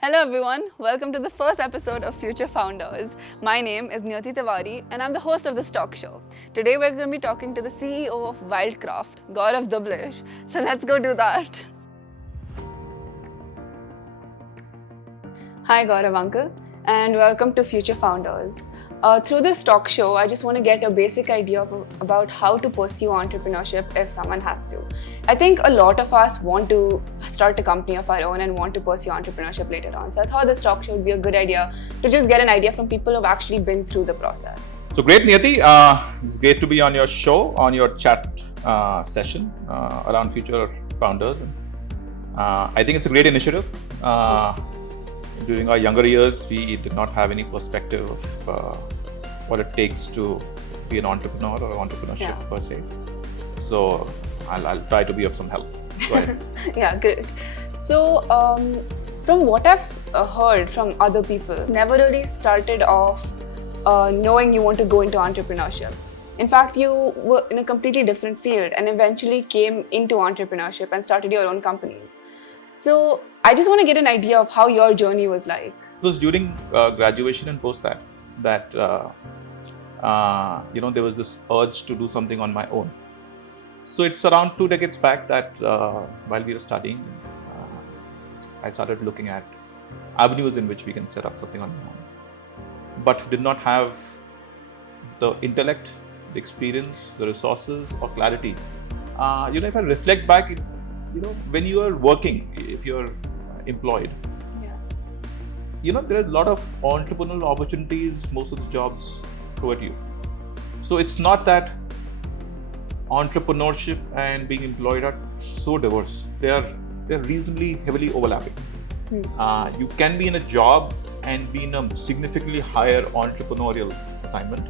Hello everyone, welcome to the first episode of Future Founders. My name is Niyati Tewari and I'm the host of this talk show. Today we're going to be talking to the CEO of Wildcraft, Gaurav Dublish. So let's go do that. Hi Gaurav uncle and welcome to Future Founders. Through this talk show, I just want to get a basic idea about how to pursue entrepreneurship if someone has to. I think a lot of us want to start a company of our own and want to pursue entrepreneurship later on. So I thought this talk show would be a good idea to just get an idea from people who've actually been through the process. So great, Niyati. It's great to be on your show, on your chat session around future founders. I think it's a great initiative. During our younger years, we did not have any perspective of what it takes to be an entrepreneur or entrepreneurship per se. So I'll try to be of some help. Go ahead. Yeah, great. So from what I've heard from other people, never really started off knowing you want to go into entrepreneurship. In fact, you were in a completely different field and eventually came into entrepreneurship and started your own companies. So I just want to get an idea of how your journey was like. It was during graduation and post that there was this urge to do something on my own. So it's around 2 decades back that while we were studying, I started looking at avenues in which we can set up something on my own, but did not have the intellect, the experience, the resources or clarity. If I reflect back, when you are working, if you're employed, there's a lot of entrepreneurial opportunities. Most of the jobs throw at you. So it's not that entrepreneurship and being employed are so diverse. They're reasonably heavily overlapping. You can be in a job and be in a significantly higher entrepreneurial assignment.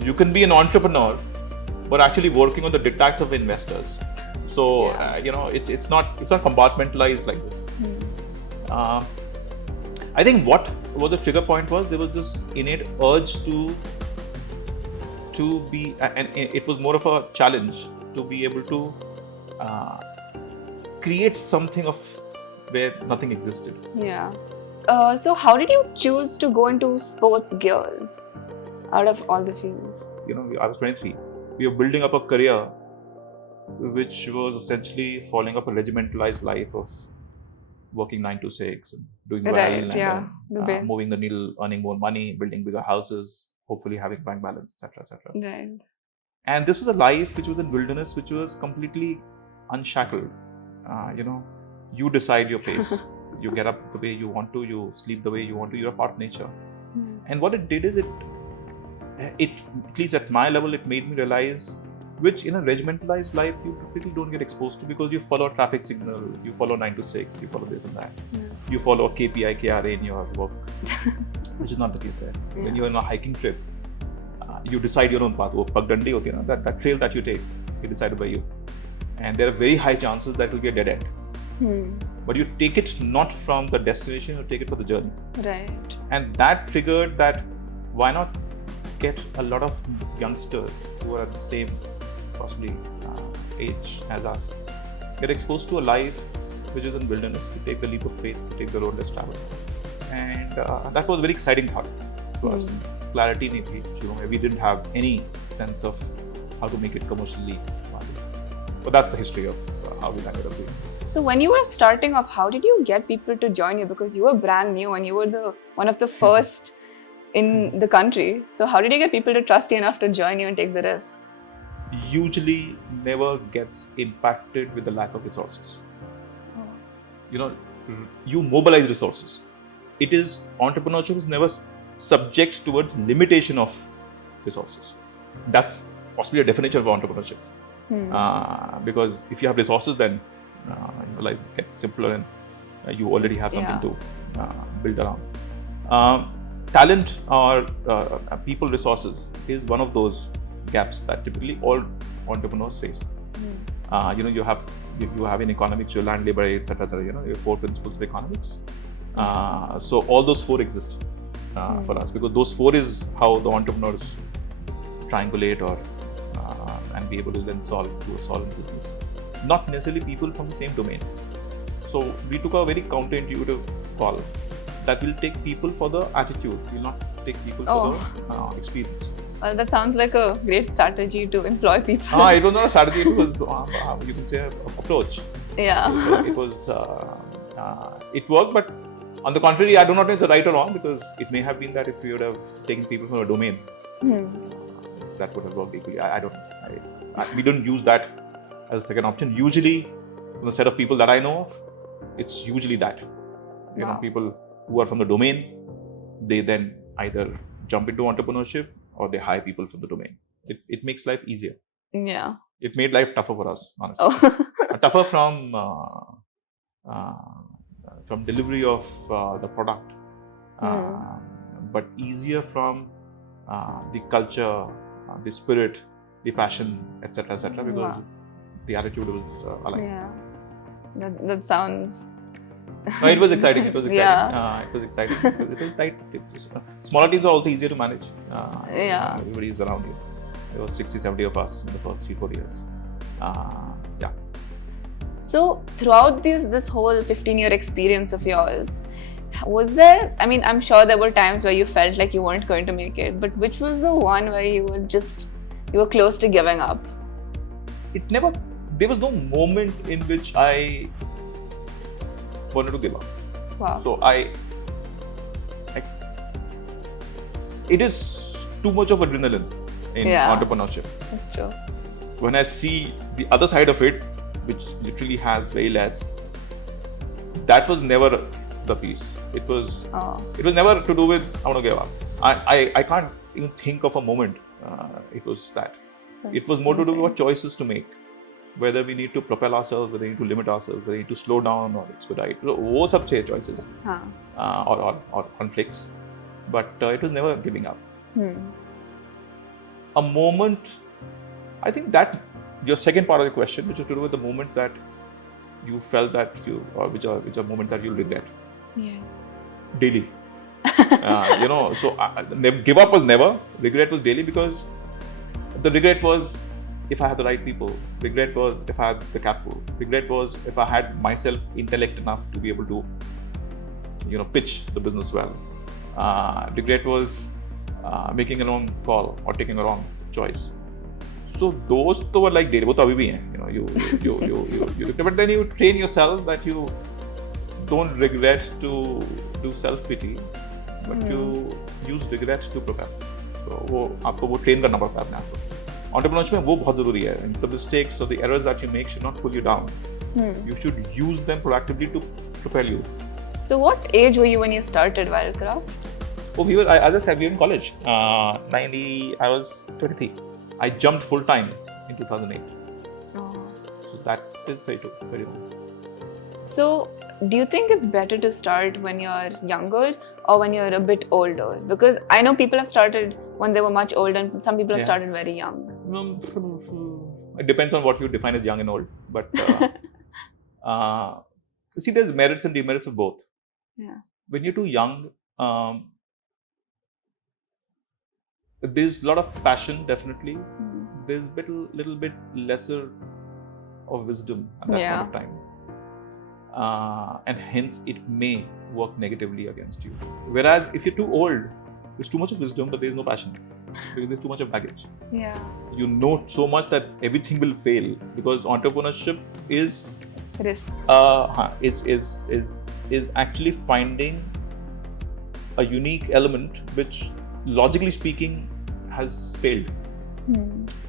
You can be an entrepreneur, but actually working on the detached of investors. So it's not compartmentalized like this. I think what was the trigger point was there was this innate urge to be, and it was more of a challenge to be able to create something of where nothing existed. Yeah. So how did you choose to go into sports gears out of all the fields? I was 23. We were building up a career which was essentially following up a regimentalized life of working 9 to 6 and doing well and moving the needle, earning more money, building bigger houses, hopefully having bank balance, etc. Right. And this was a life which was in wilderness, which was completely unshackled. You decide your pace. You get up the way you want to, you sleep the way you want to, you're a part of nature. And what it did is it, at least at my level, it made me realize which in a regimentalized life you typically don't get exposed to, because you follow a traffic signal, you follow 9 to 6, you follow this and that. You follow a KPI, KRA in your work, which is not the case there. When you're on a hiking trip, you decide your own path. Pagdandi hoti na, that trail that you take is decided by you. And there are very high chances that it will be a dead end. But you take it not from the destination, you take it for the journey. Right. And that triggered that why not get a lot of youngsters who are at the same possibly age as us, get exposed to a life which is in wilderness, to take the leap of faith, to take the road less traveled. And that was a very exciting thought to us. Clarity nahi thi, we didn't have any sense of how to make it commercially viable. But that's the history of how we landed up doing it. So when you were starting off, how did you get people to join you? Because you were brand new and you were one of the first in the country. So how did you get people to trust you enough to join you and take the risk? Usually never gets impacted with the lack of resources. You mobilize resources. Entrepreneurship is never subject towards limitation of resources. That's possibly a definition of entrepreneurship. Because if you have resources, then life gets simpler and you already have something to build around. Talent or people resources is one of those gaps that typically all entrepreneurs face. You have in economics your land, labor, etc. Your 4 principles of economics. So all those 4 exist for us, because those 4 is how the entrepreneurs triangulate or and be able to then solve in business. Not necessarily people from the same domain. So we took a very counterintuitive call that will take people for the attitude. Will not take people for the experience. Well, that sounds like a great strategy to employ people. It was not a strategy. It was you can say an approach. Yeah. It worked, but on the contrary, I do not know if it's right or wrong, because it may have been that if you would have taken people from a domain, that would have worked equally. I don't. We don't use that as a second option. Usually, from the set of people that I know of, it's usually that. You know, people who are from the domain, they then either jump into entrepreneurship or they hire people from the domain. It makes life easier. Yeah. It made life tougher for us, honestly. Tougher from delivery of the product, but easier from the culture, the spirit, the passion, etc., because the attitude was aligned. Yeah, that sounds. No, it was exciting. It was exciting. Yeah. It was exciting. It was tight. Smaller teams are also easier to manage. Yeah. Everybody is around you. There was 60-70 of us in the first 3-4 years. Yeah. So throughout this whole 15-year experience of yours, was there, I mean, I'm sure there were times where you felt like you weren't going to make it, but which was the one where you were close to giving up? There was no moment in which I wanted to give up. Wow. So it is too much of adrenaline in entrepreneurship. That's true. When I see the other side of it, which literally has very less, that was never the piece. It was never to do with I want to give up. I can't even think of a moment. It was that. It was more to do with what choices to make. Whether we need to propel ourselves, whether we need to limit ourselves, whether we need to slow down or expedite. वो सब छह choices or conflicts. But it was never giving up. A moment, I think that your second part of the question, which is to do with the moment that you felt that which are moments that you'll regret. Yeah. Daily. So give up was never. Regret was daily, because the regret was if I had the right people. Regret was if I had the capital. Regret was if I had myself intellect enough to be able to, pitch the business well. Regret was making a wrong call or taking a wrong choice. So those were like daily. Both abhi bhi hain. You but then you train yourself that you don't regret to do self-pity, but you use regret to propel. So वो आपको वो train करना पड़ता है अपने आप को. Entrepreneurship में वो बहुत ज़रूरी है. The mistakes or the errors that you make should not pull you down. You should use them proactively to propel you. So what age were you when you started Wirecraft? Oh, we were in college. I was 23. I jumped full time in 2008. So that is very old. So do you think it's better to start when you're younger or when you're a bit older? Because I know people have started when they were much older, and some people have started very young. It depends on what you define as young and old. But see, there's merits and demerits of both. Yeah. When you're too young, there's a lot of passion, definitely. There's little bit lesser of wisdom at that point of time. And hence it may work negatively against you. Whereas if you're too old, there's too much of wisdom, but there's no passion. Because there's too much of baggage. Yeah. You know so much that everything will fail, because entrepreneurship is risks. Is actually finding a unique element which, logically speaking, has failed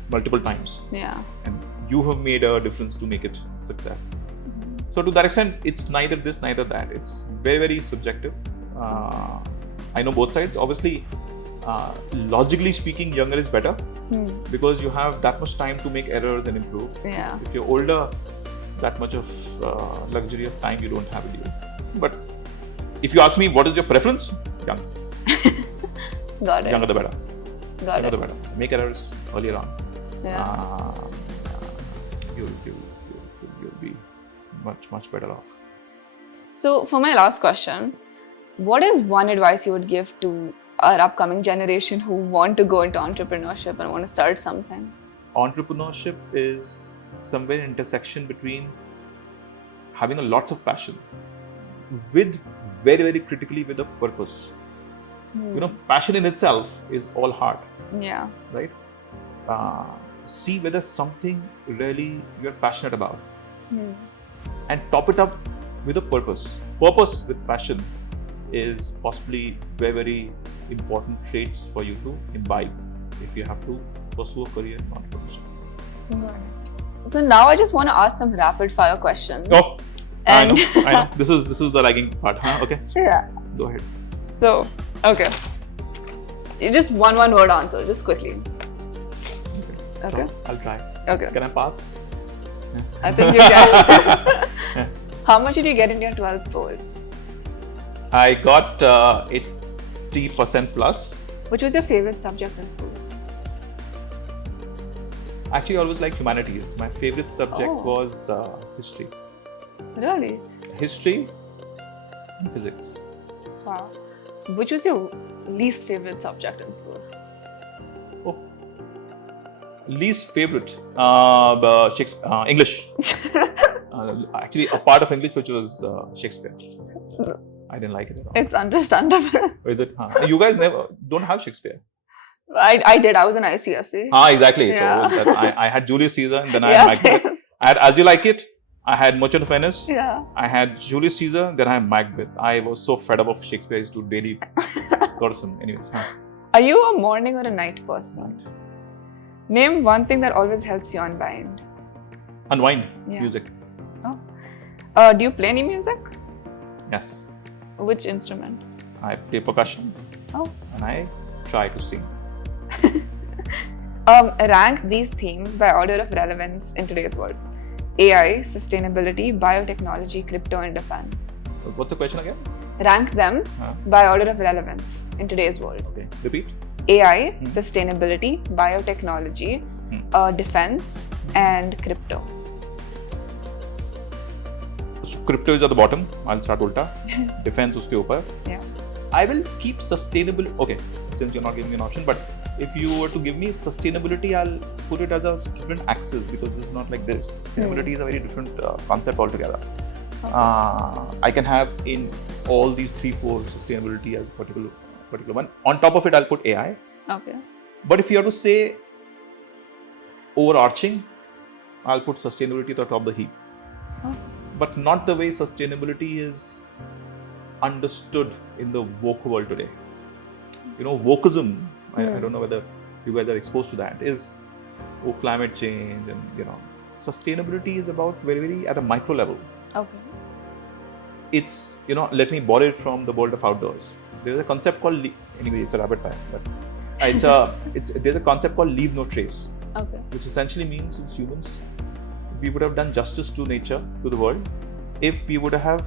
multiple times. Yeah. And you have made a difference to make it a success. So to that extent, it's neither this, neither that. It's very, very subjective. I know both sides. Obviously, logically speaking, younger is better because you have that much time to make errors and improve. Yeah. If you're older, that much of luxury of time you don't have with you. But if you ask me, what is your preference? Young. Got it. Younger the better. Got Younger it. the better. Make errors earlier on. Yeah. You'll be much better off. So for my last question, what is one advice you would give to our upcoming generation who want to go into entrepreneurship and want to start something? Entrepreneurship is somewhere intersection between having lots of passion with very, very critically with a purpose. You know, passion in itself is all hard. Yeah. Right? See whether something really you're passionate about. And top it up with a purpose. Purpose with passion is possibly very, very important traits for you to imbibe if you have to pursue a career in entrepreneurship. Got it. So now I just want to ask some rapid fire questions. Oh, And I know. This is the lagging part, huh? Okay. Yeah. Go ahead. So, okay. Just one word answer, just quickly. Okay. So, I'll try. Okay. Can I pass? I think you can. How much did you get in your 12th boards? I got 80% plus. Which was your favorite subject in school? Actually, I always liked humanities. My favorite subject was history. Really? History and physics. Wow. Which was your least favorite subject in school? Oh. Least favorite? English. Actually, a part of English which was Shakespeare. I didn't like it at all. It's understandable. Or is it? You guys don't have Shakespeare. I did. I was in ICSE. Exactly. Yeah. So I had Julius Caesar and then I had Macbeth. I had As You Like It. I had Merchant of Venice. Yeah. I had Julius Caesar. Then I had Macbeth. I was so fed up of Shakespeare. I used to daily go to some. Anyways. Are you a morning or a night person? Name one thing that always helps you unwind. Unwind. Yeah. Music. Oh. Do you play any music? Yes. Which instrument? I play percussion. Oh. And I try to sing. Rank these themes by order of relevance in today's world. AI, sustainability, biotechnology, crypto, and defense. What's the question again? Rank them by order of relevance in today's world. Okay. Repeat. AI, sustainability, biotechnology, defense, and crypto. So crypto is at the bottom. I'll start ulta. Defense uske upar. Yeah. I will keep sustainable. Okay, since you're not giving me an option, but if you were to give me sustainability, I'll put it as a different axis because it's not like this. Sustainability is a very different concept altogether. I can have in all these 3-4 sustainability as a particular one. On top of it, I'll put AI. Okay. But if you have to say overarching, I'll put sustainability at the top of the heap. But not the way sustainability is understood in the woke world today. You know, wokeism, I don't know whether you guys are exposed to that, is climate change and, you know, sustainability is about very, very at a micro level. Okay. It's, you know, let me borrow it from the world of outdoors. There's a concept called, anyway, it's a rabbit fire, but there's a concept called leave no trace. Okay. Which essentially means as humans, we would have done justice to nature, to the world, if we would have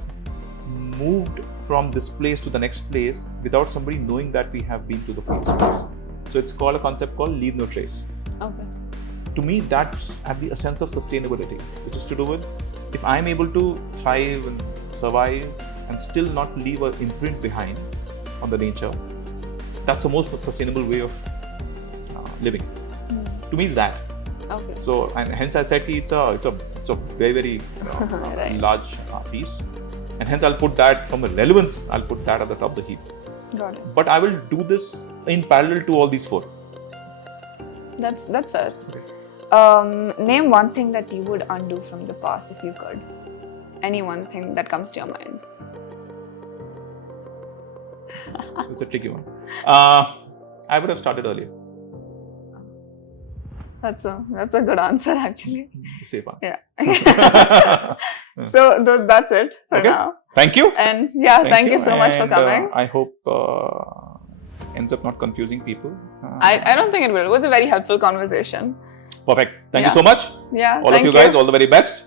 moved from this place to the next place without somebody knowing that we have been to the previous place. So it's called a concept called leave no trace. Okay. To me, that has the sense of sustainability, which is to do with if I'm able to thrive and survive and still not leave an imprint behind on the nature, that's the most sustainable way of living. To me, it's that. Okay. So, and hence I said it's a very, very Right. large piece. And hence I'll put that from a relevance, I'll put that at the top of the heap. Got it. But I will do this in parallel to all these 4. That's fair. Okay. Name one thing that you would undo from the past if you could. Any one thing that comes to your mind. It's a tricky one. I would have started earlier. That's a good answer actually. Safe answer. Yeah. So that's it for Okay. now. Thank you. And yeah, thank you so much for And, coming. I hope ends up not confusing people. I don't think it will. It was a very helpful conversation. Perfect. Thank you Yeah. so much. Yeah. All thank of you guys, all the very best.